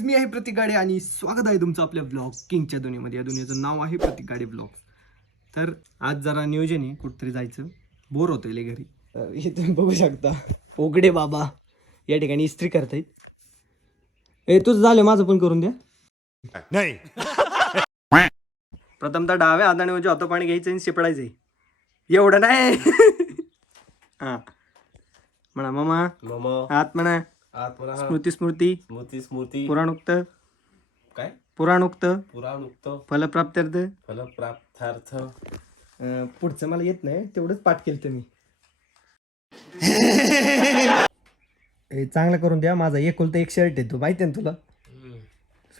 मी आहे प्रतीक गाडे आणि स्वागत आहे तुमचं आपल्या ब्लॉग किंगच्या दुनियेमध्ये. या दुनियेचं नाव आहे प्रतीक गाडे ब्लॉग. तर आज जरा नियोजन आहे, कुठतरी जायचं, बोर होतंय लय घरी. हे तुम्ही बघू शकता, ओगडे बाबा या ठिकाणी इस्त्री करतायत. हे तुझं झालं, माझं पण करून द्या. नाही. प्रथमतः डाव्या हाताने म्हणजे हातो पाणी घ्यायचं आणि शिपडायचंय, एवढं नाही. हा म्हणा मामा, हात म्हणा, स्मृती स्मृती स्मृती स्मृती पुराणोक्त काय पुराणोक्त पुराणुक्त फलप्राप्त्यर्थ. फलप्राप्तार्थ. पुढचं मला येत नाही, तेवढंच पाठ केलं तुम्ही. हे चांगलं करून द्या. माझा एकुलता एक शर्ट आहे, तो माहिती ना तुला,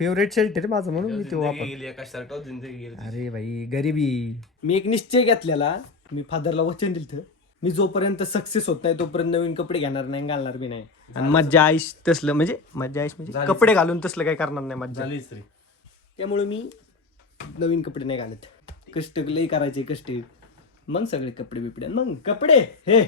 फेवरेट शर्ट आहे माझं, म्हणून मी तो वापर. एका शर्टावर जिंदगी गेली. अरे भाई गरिबी. मी एक निश्चय घेतलेला, मी फादरला वचन दिलं, मी जोपर्यंत सक्सेस होत नाही तोपर्यंत नवीन कपडे घेणार नाही, घालणार बी नाही. आणि मज्जा आईश तसलं, म्हणजे मज्जा आईश म्हणजे कपडे घालून तसलं काही करणार नाही मज्जा. त्यामुळे मी नवीन कपडे नाही घालत. कष्ट लई करायचे, कष्ट मग सगळे कपडे बिपडे, मग कपडे हे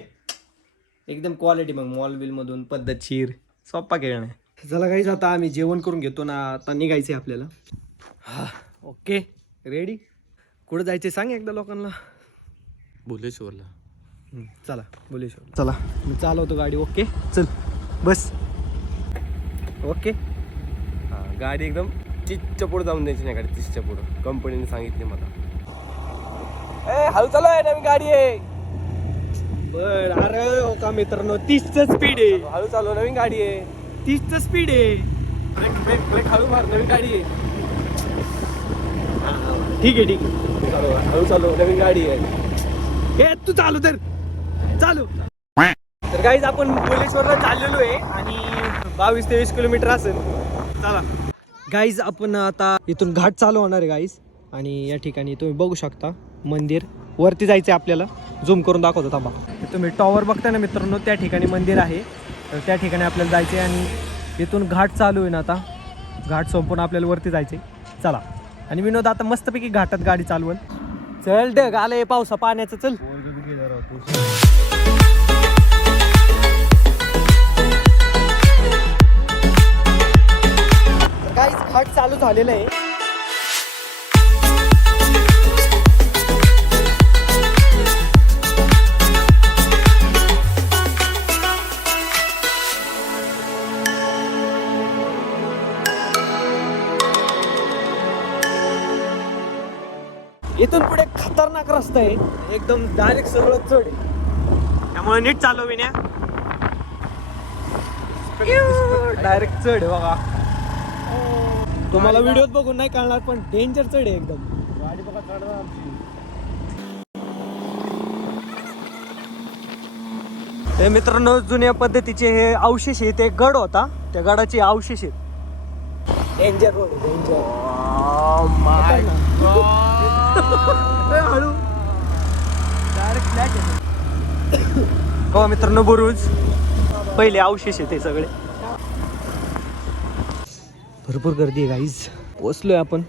एकदम क्वालिटी, मग मॉल बिल मधून पद्धतशीर, सोप्पा खेळ नाही. चला काहीच, आता आम्ही जेवण करून घेतो ना, आता निघायचंय आपल्याला. हा ओके, रेडी. कुठं जायचंय सांग एकदा लोकांना. भुलेश्वरला. चला भुलेश्वर, चला मी चालवतो गाडी. ओके चल बस. ओके. हा, गाडी एकदम 30च्या पुढे जाऊन द्यायची नाही, गाडी 30च्या पुढे कंपनीने सांगितले मला. हळू चालू आहे, नवीन गाडी आहे. बर, अरे हो का मित्रांनो, 30चं स्पीड आहे. हळू चालव, नवीन गाडी आहे. 30चं स्पीड आहे. ब्रेक हळू मार, नवीन गाडी आहे. ठीक आहे ठीक आहे, हळू चालव, नवीन गाडी आहे. ए तू चालू तर चालू. तर गाईज आपण भुलेश्वरला चाललेलो आहे आणि 22-23 किलोमीटर असेल. चला गाईज, आपण आता इथून घाट चालू होणार आहे गाईज. आणि या ठिकाणी तुम्ही बघू शकता मंदिर, वरती जायचं आहे आपल्याला. झूम करून दाखवतो थांबा. तुम्ही टॉवर बघताय ना मित्रांनो, त्या ठिकाणी मंदिर आहे. तर त्या ठिकाणी आपल्याला जायचं आहे आणि इथून घाट चालू आहे ना. आता घाट संपून आपल्याला वरती जायचं आहे. चला. आणि विनोद आता मस्तपैकी घाटात गाडी चालवल. चल ढग आलंय पावसा पाण्याचं, चल. गाईज घाट चालू झालेलं आहे. इथून पुढे खतरनाक रस्ता आहे, एकदम डायरेक्ट सगळं चढ आहे, त्यामुळे नीट चालविण्या. डायरेक्ट चढ आहे बघा. तुम्हाला व्हिडिओत बघून नाही कळणार, पण डेंजर चढ आहे एकदम. गाडी बघा चढवा आमची. हे मित्रांनो, जुन्या पद्धतीचे हे अवशेष आहे, ते गड होता, त्या गडाचे अवशेष आहेत. Danger road, danger. हळू डायरेक्ट फ्लॅट आहे. हो मित्रांनो, बुरुज पहिले अवशेष आहे ते सगळे. भरपूर गर्दी आहे गाईज. पोचलोय आपण.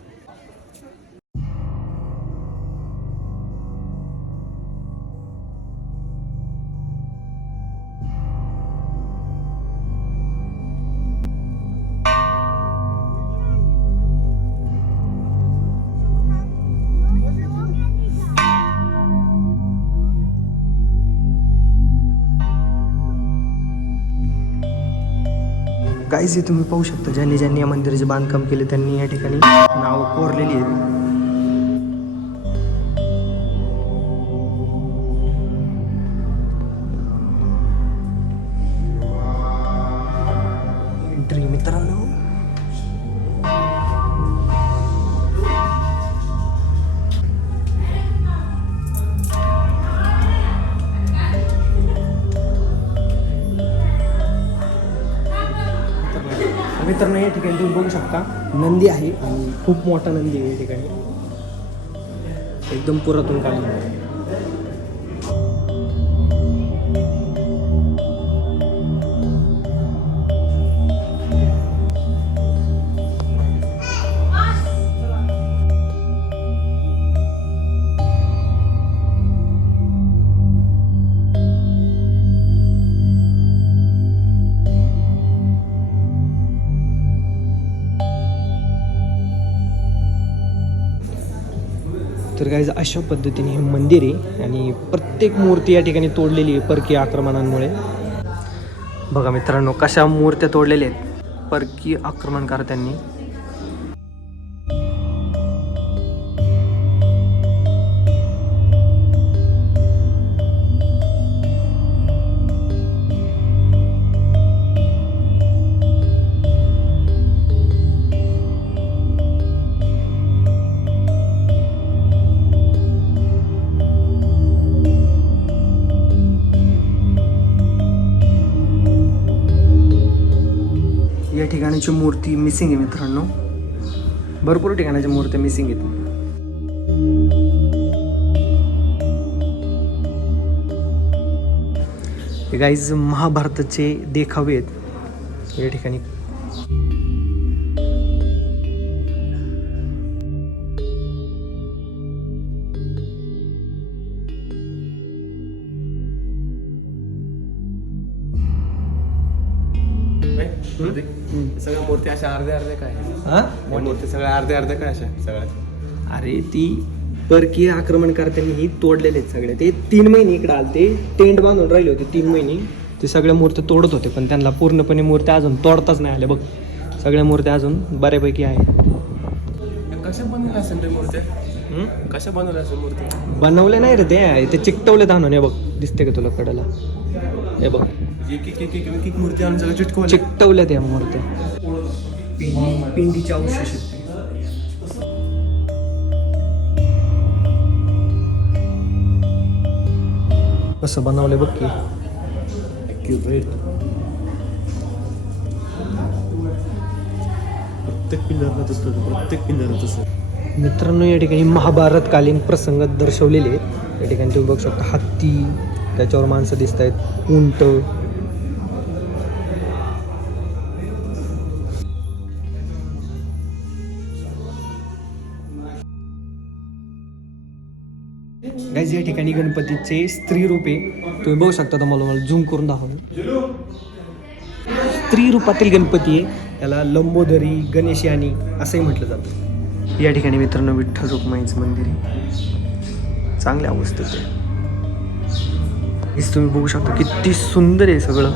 गाईज, हे तुम्ही पाहू शकता, ज्यांनी ज्यांनी या मंदिराचे बांधकाम केले त्यांनी या ठिकाणी नाव कोरलेली आहेत. एंट्री मित्रांनो. मित्रांनो, या ठिकाणी तुम्ही बघू शकता नंदी आहे, आणि खूप मोठा नंदी आहे या ठिकाणी, एकदम पुरातन काळी. तर काय अशा पद्धतीने हे मंदिर आहे आणि प्रत्येक मूर्ती या ठिकाणी तोडलेली आहे परकीय आक्रमणांमुळे. बघा मित्रांनो कशा मूर्त्या तोडलेल्या आहेत परकीय आक्रमणकर्त्यांनी. या ठिकाणीची मूर्ती मिसिंग आहे मित्रांनो. भरपूर ठिकाणाच्या मूर्त्या मिसिंग आहेत. हे गाईज महाभारताचे देखावे आहेत या ठिकाणी. सगळ्या मूर्ती अशा अर्ध्या अर्ध्या काय हा या मूर्ती सगळ्या अर्ध्या अर्ध्या काय अशा सगळ्या. अरे ती परकीय आक्रमणकर्त्यांनी ही तोडलेले आहेत सगळे. ते 3 महिने इकडे आले, ते टेंट बांधून राहिले होते 3 महिने. ते सगळ्या मूर्त्या तोडत होते पण त्यांना पूर्णपणे मूर्त्या अजून तोडताच नाही आल्या. बघ सगळ्या मूर्त्या अजून बऱ्यापैकी आहे. कशा बनवल्या असेल रे मूर्त्या? कशा बनवल्या असेल मूर्ती? बनवले नाही रे ते चिकटवले आणून. हे बघ दिसते का तुला कडेला? हे बघ एक मूर्ती आणून सगळं चिटकवलं. चिकटवल्या त्या मूर्त्या. पिंडीचे अवशेष आहेत ते. कसं बनवलंय बघ की. प्रत्येक पिल्लर तसं. मित्रांनो या ठिकाणी महाभारतकालीन प्रसंग दर्शवलेले आहेत. या ठिकाणी तुम्ही बघू शकता हत्ती, त्याच्यावर माणसं दिसत आहेत, उंट. गाईज या ठिकाणी गणपतीचे स्त्री रूपे तुम्ही बघू शकता. तर मला झूम करून दाखवलं. स्त्री रूपातील गणपती आहे. त्याला लंबोदरी गणेशयानी असंही म्हटलं जातं. या ठिकाणी मित्रांनो विठ्ठल रुक्माईचं मंदिर आहे. चांगल्या अवस्थेत आहे. हेच तुम्ही बघू शकता किती सुंदर आहे सगळं.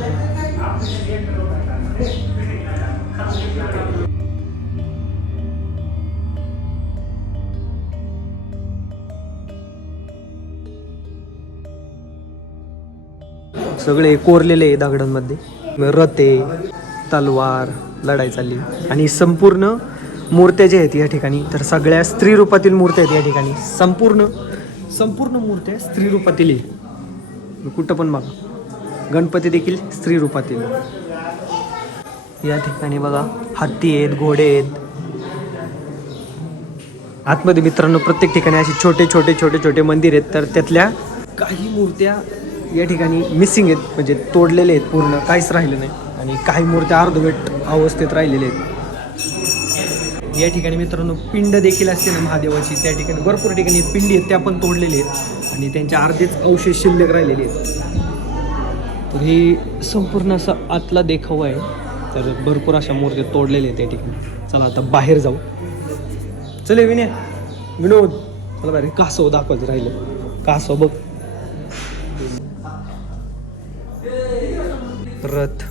सगळे कोरलेले आहे दगडांमध्ये. रथे, तलवार, लढाई चालली. आणि संपूर्ण मूर्त्या ज्या आहेत या ठिकाणी तर सगळ्या स्त्री रूपातील मूर्त्या आहेत या ठिकाणी. संपूर्ण मूर्त्या स्त्री रूपातील आहे. कुठं पण बघा गणपती देखील स्त्री रूपातील. या ठिकाणी बघा हत्ती आहेत, घोडे आहेत. आतमध्ये मित्रांनो प्रत्येक ठिकाणी अशी छोटे मंदिर आहेत. तर त्यातल्या काही मूर्त्या या ठिकाणी मिसिंग आहेत, म्हणजे तोडलेले आहेत, पूर्ण काहीच राहिलं नाही. आणि काही मूर्त्या अर्धवट अवस्थेत राहिलेल्या आहेत. या ठिकाणी मित्रांनो पिंड देखील असते ना महादेवाची, त्या ठिकाणी भरपूर ठिकाणी पिंडी आहेत त्या पण तोडलेल्या आहेत आणि त्यांच्या अर्धेच अवशेष शिल्लक राहिलेले आहेत. तर हे संपूर्ण असा आतला देखावा आहे. तर भरपूर अशा मूर्त्या तोडलेल्या आहेत त्या ठिकाणी. चला आता बाहेर जाऊ. चले विनोद चला बाहेर. कासव दाखवायचं राहिलं. कासव बघ. रथ,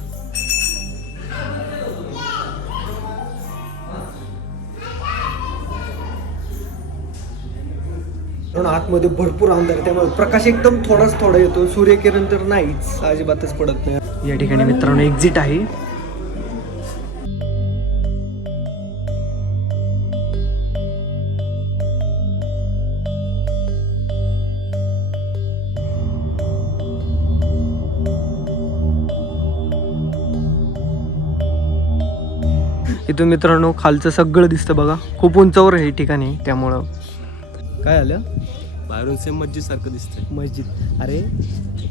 आतमध्ये भरपूर अंधार आहे त्यामुळे प्रकाश एकदम थोडा येतो. सूर्यकिरण तर नाहीच, अजिबातच पडत नाही. या ठिकाणी मित्रांनो एक्झिट आहे. इथून मित्रांनो खालचं सगळं दिसतं बघा. खूप उंचावर आहे ठिकाणी त्यामुळं. काय आलं बाहेरून सेम मस्जिद सारखं दिसतंय. मस्जिद. अरे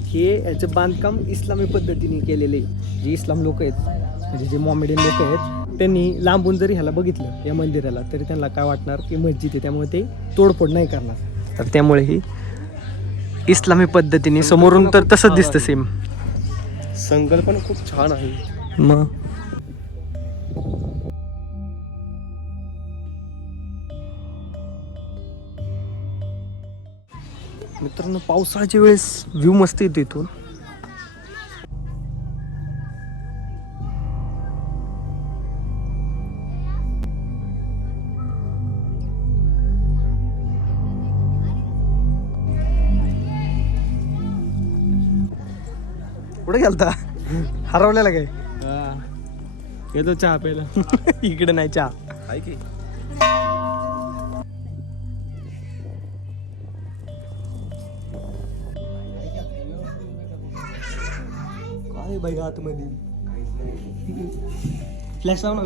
हे याचं बांधकाम इस्लामी पद्धतीने केलेले. जे इस्लाम लोक आहेत म्हणजे जे मॉमेडियन लोक आहेत त्यांनी लांबून जरी ह्याला बघितलं या मंदिराला तरी त्यांना काय वाटणार की मस्जिद आहे, त्यामुळे ते तोडफोड नाही करणार. तर त्यामुळे ही इस्लामी पद्धतीने समोरून तर तसंच दिसतं सेम. संकल्पना खूप छान आहे. मग मित्रांनो पावसाळ्याच्या वेळेस व्ह्यू मस्त येतो इथून. कुठे गेलता हरवलेला काय? येतो चहा प्यायला. इकडे नाही चहा. आहे की काय बाई आतमध्ये फ्लॅश लाव ना.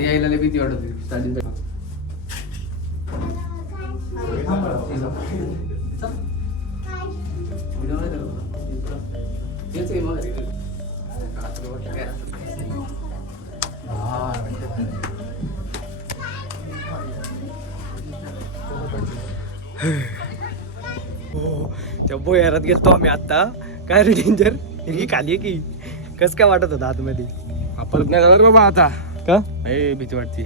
यायला भीती वाटत होती. त्या बोयारात गेलतो आम्ही आता. काय रे डेंजर ही खाली की कस काय वाटत होतं आतमध्ये? परत नाही जाणार बाबा आता. का भीती वाटते.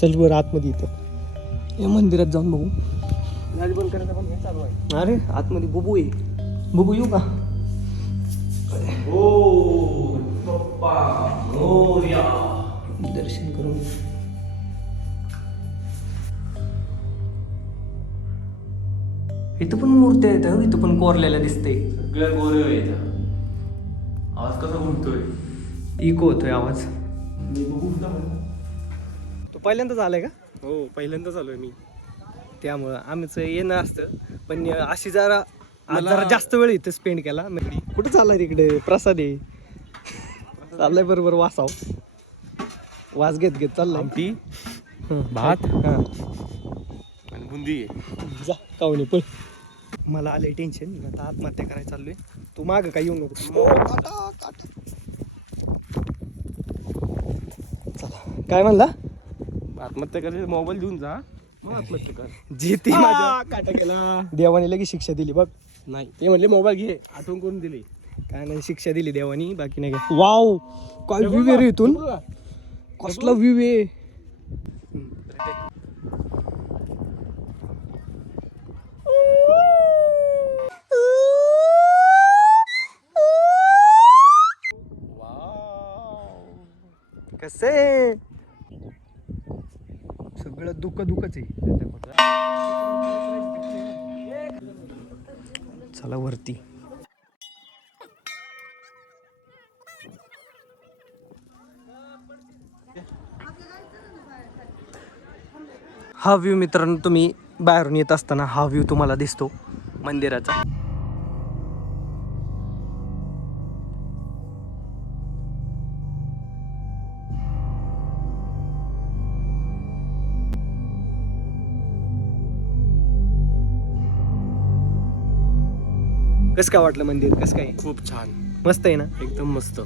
चल बरं आतमध्ये इथं हे मंदिरात जाऊन बघू. गाडी बंद करायचं पण चालू आहे. अरे आतमध्ये बुबू आहे. बुबू येऊ का? दर्शन करून इथं पण मूर्ती आहेत हं. इथं पण कोरलेल्या दिसते. सगळ्या गोरे व्हायचा आवाज कसा घुमतोय. इको होतोय आवाज. तो पहिल्यांदाच आलाय का? हो पहिल्यांदाच आलोय मी. त्यामुळं आमचं येणं असतं. पण अशी जरा आज जरा जास्त वेळ इथं स्पेंड केला. कुठं चाललाय तिकडे? प्रसाद आहे. चाललाय बरोबर वासाव वास घेत घेत चाललाय. आमटी हं. भात हां आणि बुंदी आहे. जा कावणी पळ. मला आलंय टेन्शन. आता आत्महत्या करायला चाललोय. तू माग काय येऊ नको. चला काय म्हणला? आत्महत्या करायची मोबाईल देऊन जा मग आत्महत्या कर. जिथे माझ्या काटा केला. देवाने लगेच शिक्षा दिली बघ. नाही ते म्हणले मोबाईल घे आठवण करून दिली. काय नाही शिक्षा दिली देवानी बाकी नाही काय. वाव काय व्ह्यू आहे रे इथून. कसला व्ह्यू आहे. कसे सगळं दुःखच आहे. चला वरती. हा व्ह्यू मित्रांनो तुम्ही बाहेरून येत असताना हा व्ह्यू तुम्हाला दिसतो मंदिराचा. कसं काय वाटलं मंदिर? कसं काय? खूप छान मस्त आहे ना एकदम मस्त.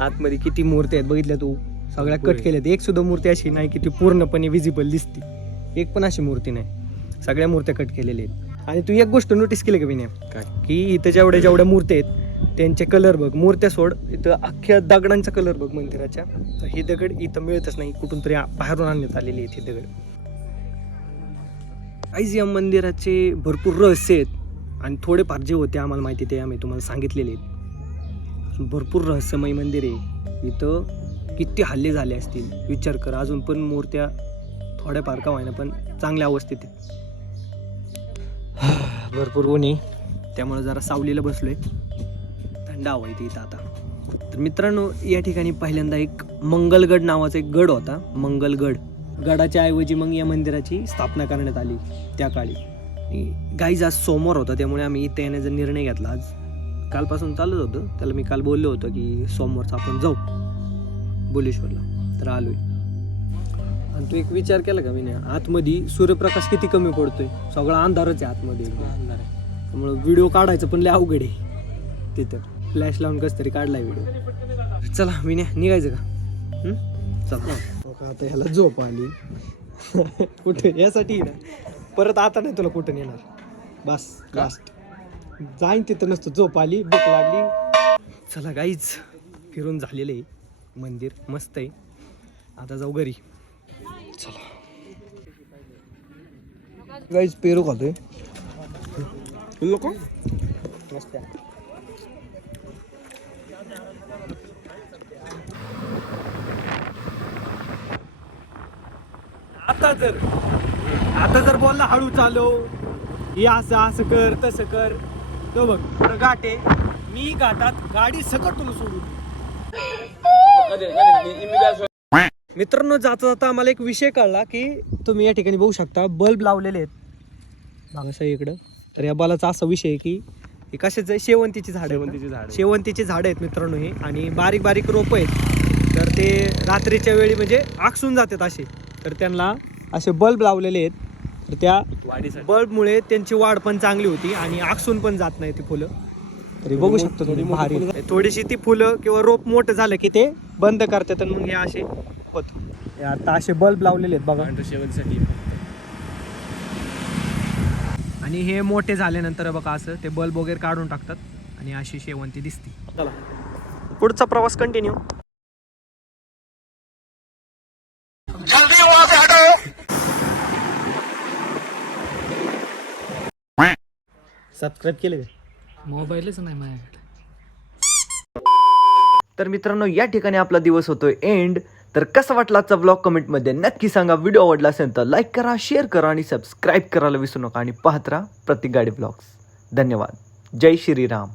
आतमध्ये किती मूर्ती आहेत बघितल्या तू? सगळ्या कट केल्यात. एक सुद्धा मूर्ती अशी नाही की ती पूर्णपणे विजिबल दिसते. एक पण अशी मूर्ती नाही. सगळ्या मूर्त्या कट केलेल्या आहेत. आणि तू एक गोष्ट नोटीस केली का विनय? काय? की इथं जेवढ्या मूर्त्या आहेत त्यांचे कलर बघ. मूर्त्या सोड इथं अख्ख्या दगडांचा कलर बघ मंदिराच्या. तर ही दगड इथं मिळतच नाही. कुठून तरी बाहेरून आणण्यात आलेली आहेत ही दगड. आईज या मंदिराचे भरपूर रहस्य आहेत. आणि थोडेफार जे होते आम्हाला माहिती ते आम्ही तुम्हाला सांगितलेले आहेत. भरपूर रहस्यमय मंदिर आहे. इथं किती हल्ले झाले असतील विचार कर. अजून पण मूर्त्या थोड्याफार का व्हायना पण चांगल्या अवस्थेत आहेत. भरपूर ऊन आहे त्यामुळे जरा सावलीला बसलोय. थंड हवा येते इथं आता. तर मित्रांनो या ठिकाणी पहिल्यांदा एक मंगलगड नावाचा एक गड होता. मंगलगड. गडाच्या ऐवजी मग या मंदिराची स्थापना करण्यात आली त्या काळी. गाईज आज सोमवार होता त्यामुळे आम्ही इथे येण्याचा निर्णय घेतला. आज कालपासून चालत होतं. त्याला मी काल बोललो होतो की सोमवारचं आपण जाऊ बोलेश्वरला. तर आलोय. आणि तू एक विचार केला का मी नाही आतमध्ये सूर्यप्रकाश किती कमी पडतोय. सगळा अंधारच आहे आतमध्ये. त्यामुळे व्हिडिओ काढायचं पण लय अवघड आहे. तिथं फ्लॅश लावून कसं तरी काढलाय व्हिडिओ. चला मी नाही निघायचं का? चला आता ह्याला झोप आली. कुठे यासाठी ना परत आता नाही तुला कुठं नेणार. बस लास्ट जाईन तिथं नसतं. झोप आली भूक लागली. चला गाईज फिरून झालेलं आहे मंदिर. मस्त आहे. आता जाऊ घरी. चला गाईज पेरू खातोय लोक आता जर बोलला हळू चालव हे असं असं कर तसं कर तो बघ पुढं घाट आहे मी घाटात गाडी सकट तुला सोडून मित्रांनो जाता जाता आम्हाला एक विषय कळला की तुम्ही या ठिकाणी बघू शकता बल्ब लावलेले आहेत मागं इकडं तर या बलाचा असा विषय आहे की हे कशाचं आहे शेवंतीची झाड शेवंतीची झाडं आहेत मित्रांनो ही आणि बारीक बारीक रोपं आहेत तर ते रात्रीच्या वेळी म्हणजे आकसून जातात असे तर त्यांना असे बल्ब लावलेले आहेत तर त्या बल्बमुळे त्यांची वाढ पण चांगली होती आणि आकसून पण जात नाही ती फुलं तरी बघू शकतो तुम्ही भारी थोडीशी ती फुलं किंवा रोप मोठं झालं की ते बंद करतात आणि मग हे असे होत आता असे बल्ब लावलेले आहेत बघा शेवंतीसाठी आणि हे मोठे झाल्यानंतर बघा असं ते बल्ब वगैरे काढून टाकतात आणि अशी शेवंती दिसते चला पुढचा प्रवास कंटिन्यू सबस्क्राईब केले मोबाईलच नाही माझ्याकडे. तर मित्रांनो या ठिकाणी आपला दिवस होतोय एंड. तर कसा वाटला आजचा ब्लॉग कमेंटमध्ये नक्की सांगा. व्हिडिओ आवडला असेल तर लाईक करा, शेअर करा आणि सबस्क्राईब करायला विसरू नका आणि पाहत राहा प्रत्येक गाडी ब्लॉग्स. धन्यवाद. जय श्रीराम.